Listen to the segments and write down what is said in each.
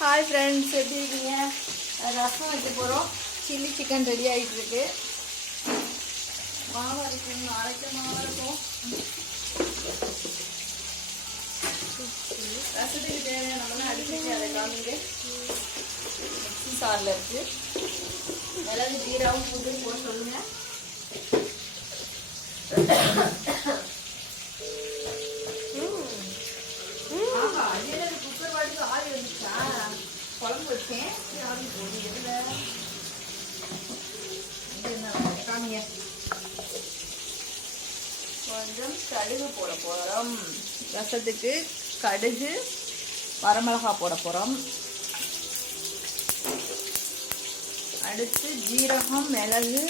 Hi friends, எப்படி இருக்கீங்க? ரசம் வைக்க போகிறோம். சில்லி சிக்கன் ரெடி ஆகிட்டு இருக்கு. மாவு அரைக்கணும், அரைக்க மாவு இருக்கும். ரசத்துக்கு தேவையான நம்மளாம் அடிச்சுட்டு அதை காமிங்க. மிக்ஸி சாரில் இருக்கு. மிளகு ஜீராவும் போட்டு போட சொல்லுங்க. குக்கர் வாட்டுக்கு ஆவி வந்துச்சா? குழம்பு வச்சேன், ஆவி போடு. எதுல காமிங்க. கொஞ்சம் கடுகு போட போகிறோம். ரசத்துக்கு கடுகு, வரமிளகா போட போகிறோம். அடுத்து ஜீரகம், மிளகு,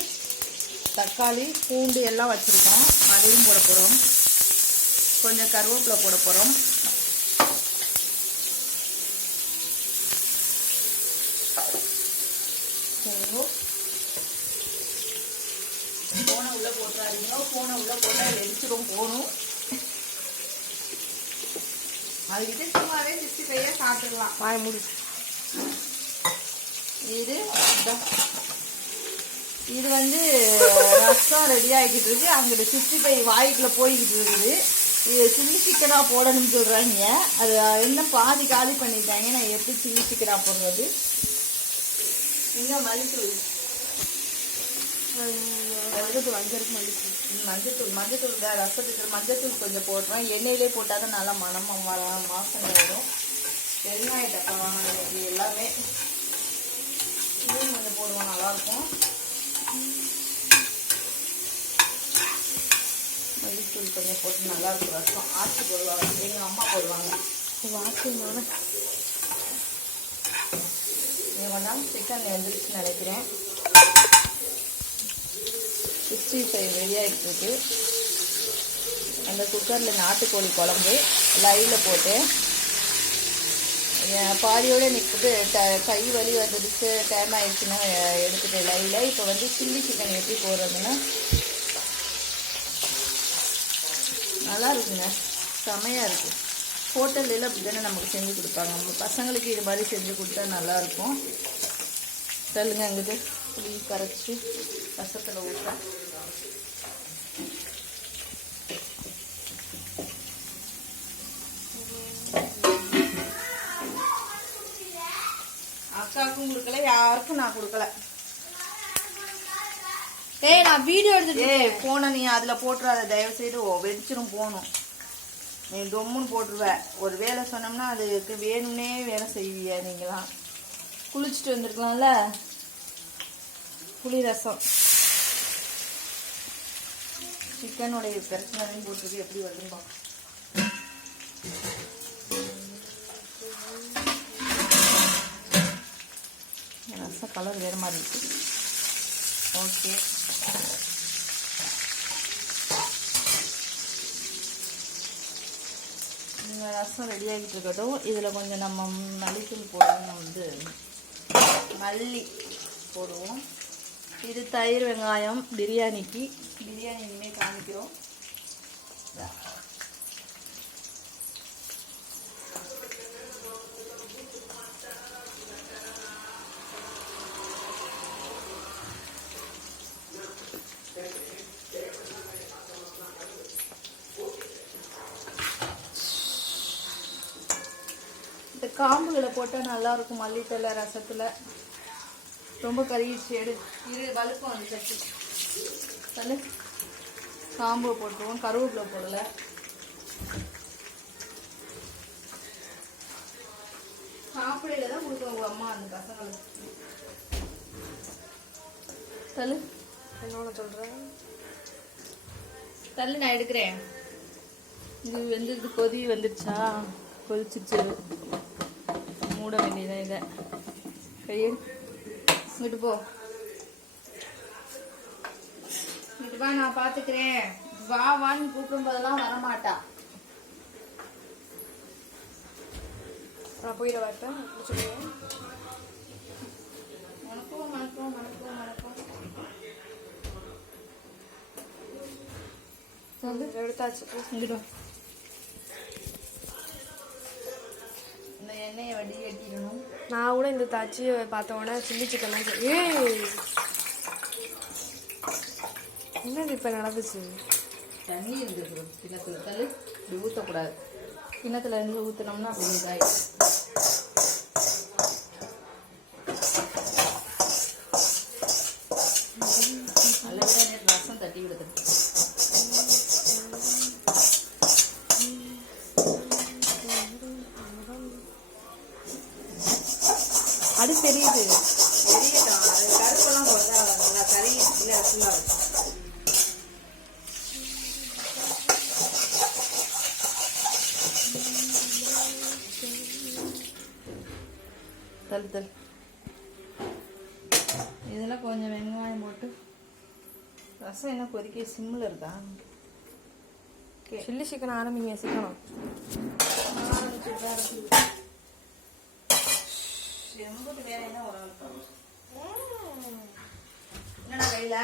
தக்காளி, பூண்டு எல்லாம் வச்சுருக்கோம், அதையும் போட போகிறோம். கொஞ்சம் கருவேப்பிலை போட போகிறோம். போனை உள்ள போட்டுறாதீங்க, போனை உள்ள போட்டால் எரிச்சிடும் போகணும். அதுக்கிட்ட சும்மாவே 65 சாப்பிட்டுடலாம். வாய் மூடி. இது வந்து ரசம் ரெடி ஆகிக்கிட்டு இருக்கு. அங்கிட்ட 65 வாய்க்குள்ள போய்கிட்டு இருக்குது. இது சில்லி சிக்கனா போடணும்னு சொல்றாங்க. அது என்ன பாதி காலி பண்ணிட்டாங்க. நான் எப்படி சில்லி சிக்கனா போடுறது? இங்க மல்லித்தூள், மஞ்சத்தூள் ரசத்துக்கு மஞ்சத்தூள் கொஞ்சம் போடுறோம். எண்ணெயிலே போட்டால் தான் நல்லா மனம் வாசனை வரும். வெங்காய டப்பா வாங்கினது எல்லாமே இதுவும் கொஞ்சம் போடுவோம், நல்லாயிருக்கும். மல்லித்தூள் கொஞ்சம் போட்டு நல்லாயிருக்கும். ரசம் ஆச்சி போடுவாங்க, எங்கள் அம்மா போடுவாங்க. வாசிங்க இவங்கதான் சிக்கன் வெந்துருச்சுன்னு நினைக்கிறேன். 65 ரெடி ஆகிட்டு இருக்கு. அந்த குக்கரில் நாட்டுக்கோழி குழம்பு லைவில் போட்டு பாதியோடு நிற்கிட்டு கை வலி வந்துடுச்சு, டைம் ஆயிடுச்சுன்னா எடுத்துட்டு லைவில். இப்போ வந்து சில்லி சிக்கன் எப்படி போடுறதுன்னா நல்லா இருக்குங்க, செமையாக இருக்குது. ஹோட்டலில் அப்படி தானே நமக்கு செஞ்சு கொடுப்பாங்க. நம்ம பசங்களுக்கு இது மாதிரி செஞ்சு கொடுத்தா நல்லாயிருக்கும். சொல்லுங்க, அங்கிட்டு புளி கரைச்சி ரசத்தில் ஊற்ற. அக்காவுக்கும் கொடுக்கல, யாருக்கும் நான் கொடுக்கல. ஏய், நான் வீடியோ எடுத்துட்டு போன நீ அதில் போட்டுறாத தயவு செய்து, வெடிச்சிடும் போகணும். நீ தொம்முன்னு போட்டுருவ. ஒரு வேலை சொன்னோம்னா அதுக்கு வேணும்னே வேலை செய்விய. நீங்களாம் குளிச்சுட்டு வந்துருக்கலாம்ல. புளி ரசம் சிக்கனுடைய பிரச்சனையும் போட்டுருக்கு. எப்படி வருதுன்னு ரசம் கலர் வேறு மாதிரி இருக்கு. ஓகே, ரசம் ரெடி ஆகிட்டு இருக்கட்டும். இதில் கொஞ்சம் நம்ம மல்லித்தூள் போடணும். வந்து மல்லி போடுவோம். இது தயிர் வெங்காயம் பிரியாணிக்கு. பிரியாணி இனிமேல் காமிக்கிறோம். இந்த காம்புகளை போட்டால் நல்லாயிருக்கும். மல்லித்தலை ரசத்தில் ரொம்ப கறிச்சு எடு. இரு வலுக்கம் வந்து சட்டு தலை காம்பு போட்டுருவோம். கருவேப்பிலை போடலை. சாப்பிடையில தான் கொடுக்குறோம் உங்கள் அம்மா அந்த பசங்களுக்கு. தள்ளு, என்னோட சொல்கிறேன். தள்ளு, நான் எடுக்கிறேன். இது வந்து இது கொதி வந்துடுச்சா? கொதிச்சிச்சு, மூட வேண்டியதான். இதை கையெடு, இங்கிட்டு போ, இங்கிட்டு வா, நான் பார்த்துக்கிறேன். வா வான்னு கூப்பிடும் போதெல்லாம் வரமாட்டா. நான் போயிட வரட்டேன். வணக்கம் வணக்கம் வணக்கம் வணக்கம். எடுத்தாச்சு. இங்கிட்டு வா. இந்த எண்ணெயை வடிகட்டிடணும். நான் கூட இந்த தாச்சி பார்த்த உடனே சில்லி சிக்கன் தான் என்னது இப்போ நடந்துச்சு? தண்ணி இருந்துருக்கு கிணத்துல, தள்ளு இப்படி ஊற்றக்கூடாது. கிணத்துல இருந்து ஊற்றினோம்னா அப்படி இதாகி நல்ல ரசம் தட்டி விடுது. அது தெரியுது, தெரியட்டும். அது கருப்பெல்லாம் போட்டா நல்லா கறி இல்லை ஃபுல்லாக இருக்கும். தள்ளு இதெல்லாம் கொஞ்சம் வெங்காயம் போட்டு ரசம் என்ன கொதிக்க சிம்மில் இருக்கா? சில்லி சிக்கன் ஆரம்பிங்க சிக்கனம் எம்புட்டு வேற என்ன ஒரு என்னடா கையில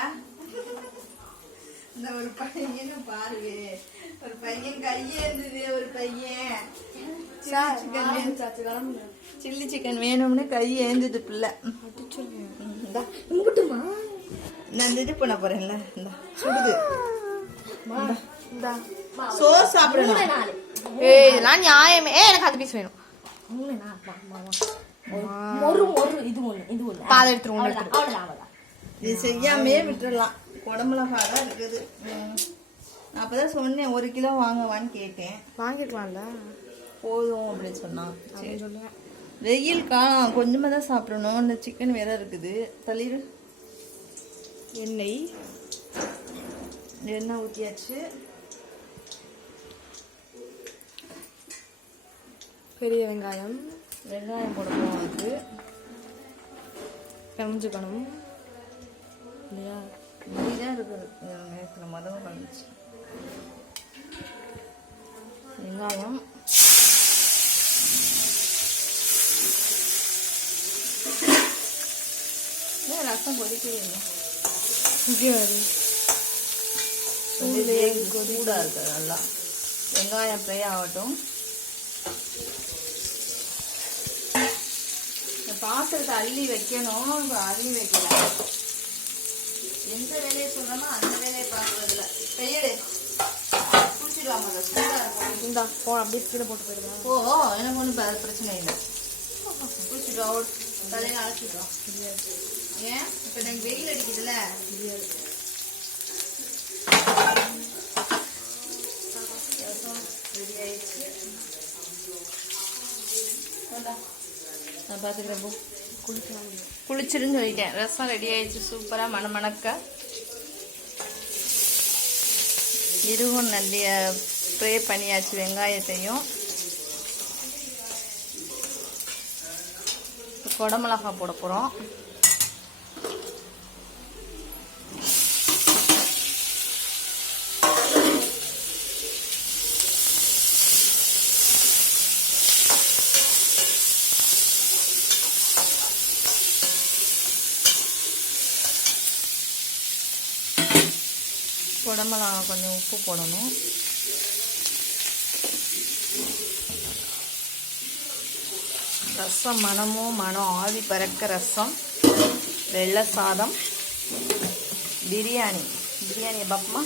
இந்த ஒரு பையன் பாருங்க, ஒரு பையன் கையேந்தது, ஒரு பையன் சில்லி சிக்கன் வேணும்னு கை ஏந்தது பிள்ளை. நான் இது பண்ண போறேன்ல, இந்த சுடுது சோறு சாப்பிடணும். இதெல்லாம் நியாயமே. எனக்கு அது பீஸ் வேணும். பாதை எடுத்துருவோம். இது செய்யாமே விட்டுடலாம். குடமிளகாதான் இருக்குது. அப்பதான் சொன்னேன் 1 கிலோ வாங்கவான்னு கேட்டேன். வாங்கிக்கலாம்ல, போதும் அப்படின்னு சொன்னான். சரி சொல்லுவேன். வெயில் காலம் கொஞ்சமாக தான் சாப்பிடணும். இந்த சிக்கன் வேற இருக்குது. தளிர் எண்ணெய் ஊற்றியாச்சு. பெரிய வெங்காயம் போடணும். அதுக்கு கமிஞ்சுக்கணும் இல்லையா? இப்படிதான் இருக்குது. நேரத்தில் மதம் வந்துச்சு. வெங்காயம் ரசம் கொதிக்கவே இல்லை. சூடாக இருக்குது நல்லா. வெங்காயம் ஃப்ரை ஆகட்டும். பாத்திரத்தை அள்ளி வைக்கணும். அள்ளி வைக்கல. எந்த வேலையை சொல்றோமோ அந்த வேலையை பார்க்கறதுல பெயரு குடிச்சிடலாமா? சூடாக இருக்கும். இந்தா போ, அப்படியே கீழே போட்டு போயிடுவேன். ஓ எனக்கு ஒன்றும் பிரச்சனை இல்லை. குடிச்சிட்டோம், தலையில அழைச்சிட்டோம். ஏன் இப்போ எனக்கு வெயில் அடிக்குதுல்ல. ரெடி ஆயிடுச்சு. நான் பார்த்துக்கிறேன். குளிச்சிருன்னு சொல்லிட்டேன். ரசம் ரெடி ஆயிடுச்சு. சூப்பராக மணக்க இதுவும் நல்ல ஸ்ப்ரே பண்ணியாச்சு. வெங்காயத்தையும் குடமிளகா போட போகிறோம். குடமிளகா கொஞ்சம் உப்பு போடணும். ரசம் மனம் ஆவி பறக்க ரசம், வெள்ளை சாதம், பிரியாணி பாப்பமா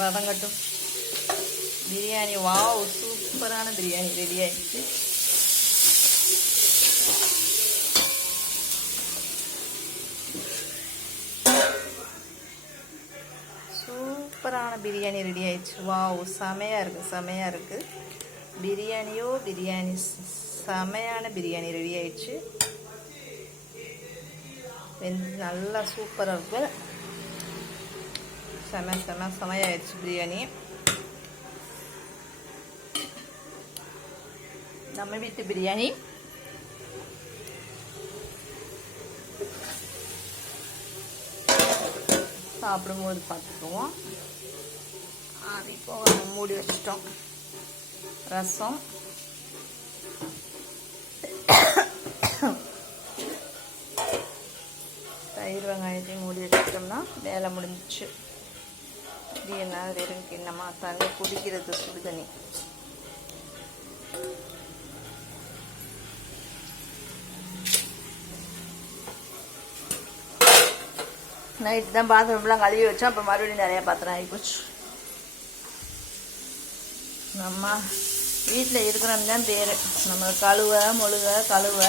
வதங்கட்டும். பிரியாணி வாவ், சூப்பரான பிரியாணி ரெடி ஆயிடுச்சு. சூப்பரான பிரியாணி ரெடி ஆயிடுச்சு. வாவ், செமையாக இருக்குது. பிரியாணி செமையான பிரியாணி ரெடி ஆயிடுச்சு. நல்லா சூப்பராக இருக்கு. செமையாயிடுச்சு பிரியாணி. நம்ம வீட்டு பிரியாணி. சாப்பிடும்போது பார்த்துக்குவோம். இப்போ மூடி வச்சிட்டோம். ரசம் தயிர் வெங்காயத்தையும் மூடி வச்சிட்டோம்னா வேலை முடிஞ்சிச்சு. இது என்ன வெறும் கிண்ணமா தண்ணி குடிக்கிறது சுடு தண்ணி. நைட்டு தான் பாத்திரம்லாம் கழுவி வச்சோம். அப்புறம் மறுபடியும் நிறையா பாத்திரம் ஆகிப்போச்சு. நம்ம வீட்டில் இருக்கிறோம் தான் பேர். நம்ம கழுவ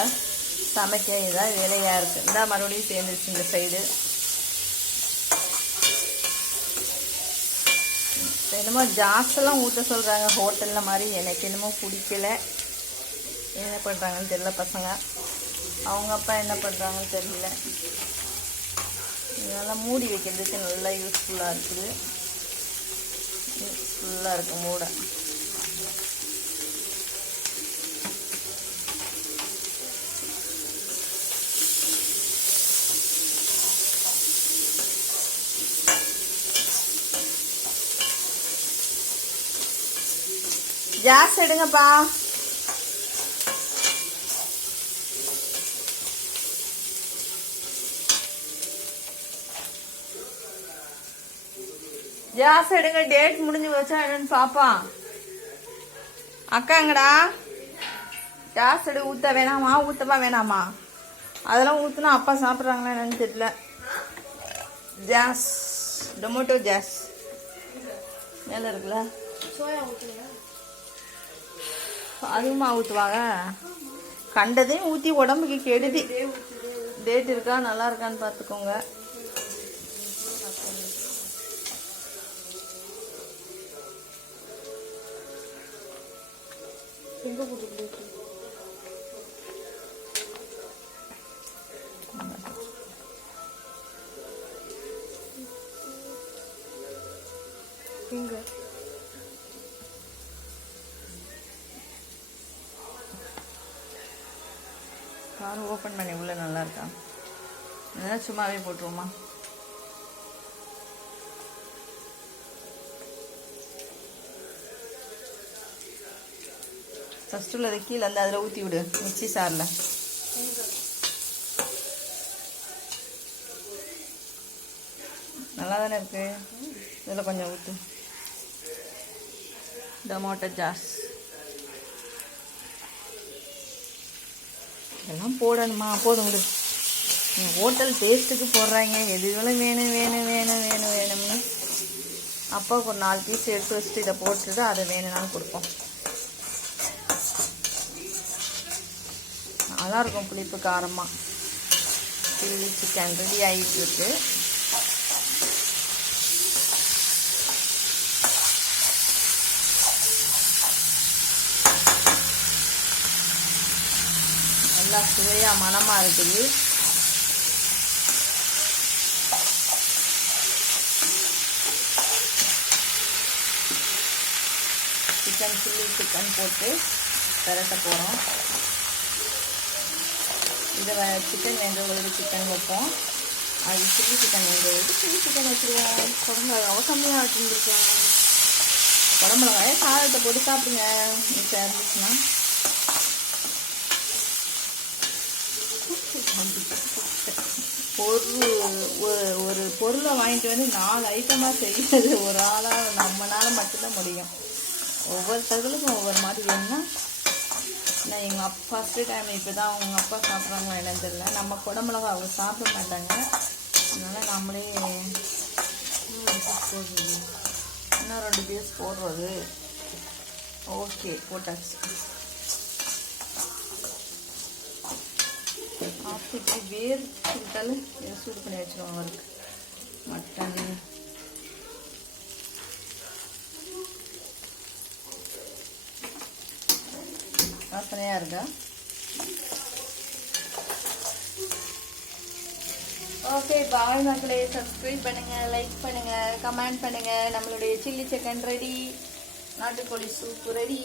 சமைக்க இதான் வேலையாக இருக்குது. இந்த மறுபடியும் சேர்ந்துருச்சு இந்த சைடு. என்னமோ ஜாஸ்திலாம் ஊற்ற சொல்கிறாங்க ஹோட்டலில் மாதிரி. எனக்கு என்னமோ பிடிக்கல. என்ன பண்ணுறாங்கன்னு தெரியல பசங்க. அவங்க அப்பா என்ன பண்ணுறாங்கன்னு தெரியல. இதெல்லாம் மூடி வைக்கிறதுக்கு நல்லா யூஸ்ஃபுல்லாக இருக்குது. யூஸ்ஃபுல்லாக இருக்குது மூட. கேஸ் எடுங்கப்பா. கேஸ் எடுங்க. டேட் முடிஞ்சு வச்சா என்னன்னு பாப்பா. அக்காங்கடா கேஸ் எடு. ஊத்த வேணாமா? ஊத்தவா வேணாமா? அதெல்லாம் ஊத்துனா அப்பா சாப்பிட்றாங்களா என்னன்னு தெரியல. கேஸ் டொமேட்டோ கேஸ் மேலே இருக்குல்ல. அதுவுமா ஊற்றுவாங்க? கண்டதையும் ஊற்றி உடம்புக்கு கெடுதி. டேட் இருக்கா நல்லா இருக்கான்னு பார்த்துக்கோங்க. கார் ஓப்பன் பண்ணி உள்ள நல்லா இருக்கா? அதெல்லாம் சும்மாவே போட்டுருவோமா? ஃபஸ்ட்டு உள்ளதை கீழே வந்து அதில் ஊற்றி விடு மிக்சி சாரில். நல்லா தானே இருக்கு. இதில் கொஞ்சம் ஊற்று. டொமேட்டோ சாஸ் எல்லாம் போடணுமா? போதும் விடு. ஹோட்டல் டேஸ்ட்டுக்கு போடுறாங்க. எதுகளும் வேணும்னு அப்பாவுக்கு ஒரு 4 பீஸ் எடுத்து வச்சுட்டு இதை போட்டுட்டு அதை வேணும்னாலும் கொடுப்போம். நல்லாயிருக்கும் புளிப்பு காரமாக. சில்லி சிக்கன் ரெடி ஆகிட்டு இருக்கு. நல்லா சுவையாக மணமாக இருக்குது. சில்லி சிக்கன் போட்டு பெரட்ட போகிறோம். இதை சிக்கன் வேண்டவங்களுக்கு சிக்கன் வைப்போம். அது சில்லி சிக்கன் வேண்டவங்களுக்கு சில்லி சிக்கன் வச்சுருவோம். குடமிளகாவை கம்மியாக வச்சுருந்துருக்கோம். குடமிளகாயை சாதத்தை போட்டு சாப்பிடுங்க மிச்சம் இருந்துச்சுன்னா. ஒரு பொருளை வாங்கிட்டு வந்து 4 ஐட்டமாக செய்கிறது ஒரு ஆளாக நம்மளால் மட்டும்தான் முடியும். ஒவ்வொருத்தர்களுக்கும் ஒவ்வொரு மாதிரி வேணும்னா. நான் எங்கள் அப்பா ஃபஸ்ட்டு டைம் இப்போ தான் அவங்க அப்பா சாப்பிட்றாங்களா என்னன்னு தெரியல. நம்ம குடமிளகா அவங்க சாப்பிட மாட்டாங்க. அதனால் நம்மளே இன்னும் 2 பீஸ் போடுறது. ஓகே போட்டாச்சு. ஆஃப்டர் வேர் கொடுத்தாலும் சூடு பண்ணி வச்சுருவாங்க அவருக்கு. மட்டன் வாசனையாக இருக்கா? ஓகே பாய் மக்களே. சப்ஸ்கிரைப் பண்ணுங்கள், லைக் பண்ணுங்கள், கமெண்ட் பண்ணுங்கள். நம்மளுடைய சில்லி சிக்கன் ரெடி. நாட்டுக்கோழி சூப்பு ரெடி.